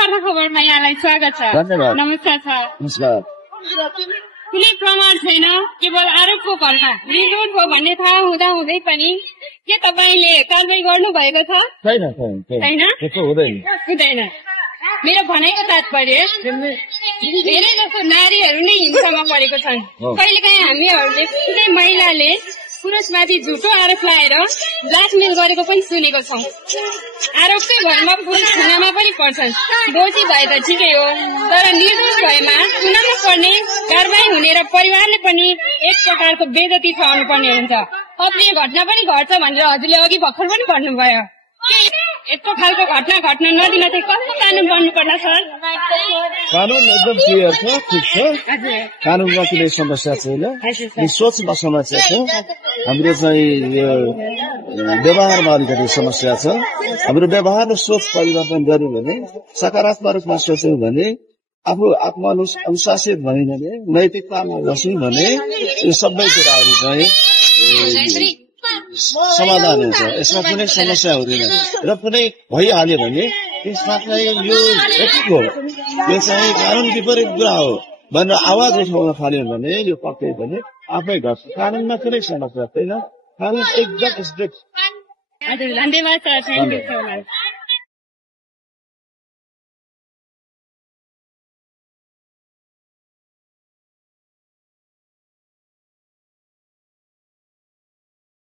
खर्च खबरमा यहाँलाई स्वागत छ। धन्यवाद। नमस्कार सर। नमस्कार। कुनै प्रमाण छैन, केवल आरोपको भरमा रिपोर्ट हो भन्ने थाहा हुँदै पनि के तपाईँले कारवाही गर्नु भएको छ? छैन। हुँदैन। मेरो भनाइको तात्पर्य धेरै जसो नारीहरू नै हिंसामा परेको छन्। कहिलेकाहीँ हामीहरूले कुनै महिलाले पुरुषमाथि झुटो आरोप लगाएर ब्ल्याकमेल गरेको पनि सुनेको छौँ। आरोपकै भरमा पुरुष खुनामा पनि पर्छन्। दोषी भए त ठिकै हो, तर निर्दोष भएमा खुनामा पर्ने कारवाही हुने र परिवारले पनि एक प्रकारको बेइज्जती सहनु पर्ने हुन्छ। अप्रिय घटना पनि घट्छ भनेर हजुरले अघि भर्खर पनि भन्नुभयो। यस्तो खालको घटना घट्न नदिन चाहिँ कस्तो कानून बन्नु पर्ला सर? कानून एकदम क्लियर छ, ठिक छ। कानूनमा कुनै समस्या छैन, सोचमा समस्या छ। हाम्रो चाहिँ यो व्यवहारमा अलिकति समस्या छ। हाम्रो व्यवहार र सोच परिवर्तन गर्यो भने, सकारात्मक रूपमा सोच्यौँ भने, आफू अनुशासित भयो भने, नैतिकतामा बस्यौँ भने यो सबै कुराहरू चाहिँ समाधान हुन्छ। यसमा कुनै समस्या हुँदैन र कुनै भइहाल्यो भने त्यसमा चाहिँ यो यति हो, यो चाहिँ कानून विपरीत कुरा हो भनेर आवाज उठाउन थाल्यो भने यो पक्कै पनि आफै घट्छ। कानूनमा कुनै समस्या छैन, कानून एकदम स्ट्रिक्ट। हजुर, धन्यवाद sir. Thank you so much.